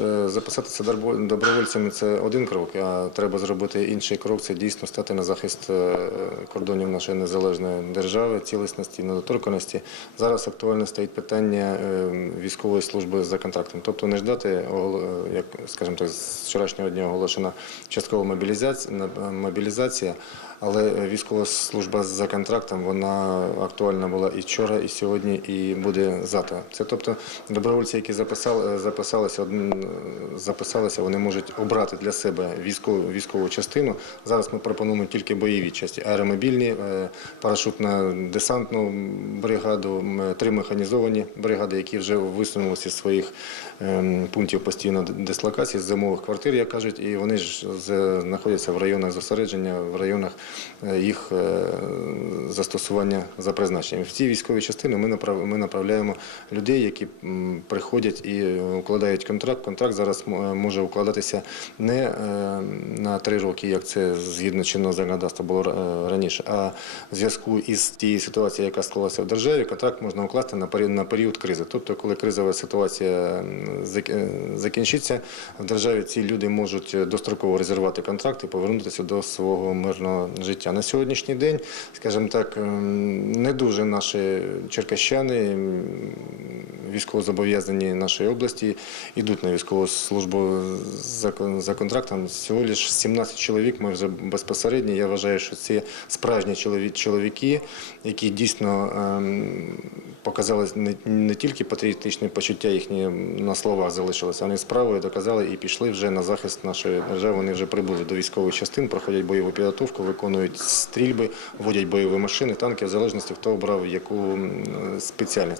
е, записатися добро- добровольцями це один крок, а треба зробити інший крок це дійсно стати на захист е, кордонів нашої незалежної держави, цілісності, недоторканості. Зараз актуально стоїть питання е, військової служби за контрактом. Тобто не ждати, як скажімо так, з вчорашнього дня оголошена часткова мобілізація. Але військова служба за контрактом вона актуальна була і вчора, і сьогодні, і буде завтра. Це тобто добровольці, які записали, записалися, одн- записалися, вони можуть обрати для себе військову військову частину. Зараз ми пропонуємо тільки бойові часті, аеромобільні, е, парашутно-десантну бригаду, три механізовані бригади, які вже висунулися з своїх ем, пунктів постійної дислокації, з зимових квартир, як кажуть, і вони ж знаходяться в районах зосередження, в районах е, їх е, застосування за призначенням. В ці військові частини ми направляємо людей, які приходять і укладають контракт. Контракт зараз е, може укладатися не е, на три роки, як це згідно чинного законодавства було е, раніше, а в зв'язку із тією ситуацією, яка склалася в державі, контракт можна укласти на період, на період кризи. Тобто, коли кризова ситуація закінчиться, в державі ці люди можуть достроково розірвати контракт і повернутися до свого мирного життя. На сьогоднішній день, скажімо так, ем, не дуже наші черкащани, військовозобов'язані нашої області йдуть на військову службу за, за контрактом. Всього лише 17 чоловік. Ми вже безпосередньо. Я вважаю, що це справжні чолові- чоловіки, які дійсно ем, показали не, не тільки патріотичне почуття їхні на словах залишилося, вони справою доказали і пішли вже на захист нашої держави. Вони вже прибули до військових частин, проходять бойову підготовку, виконують стрільби, водять бойові машини, танки, в залежності хто обрав яку спеціальність.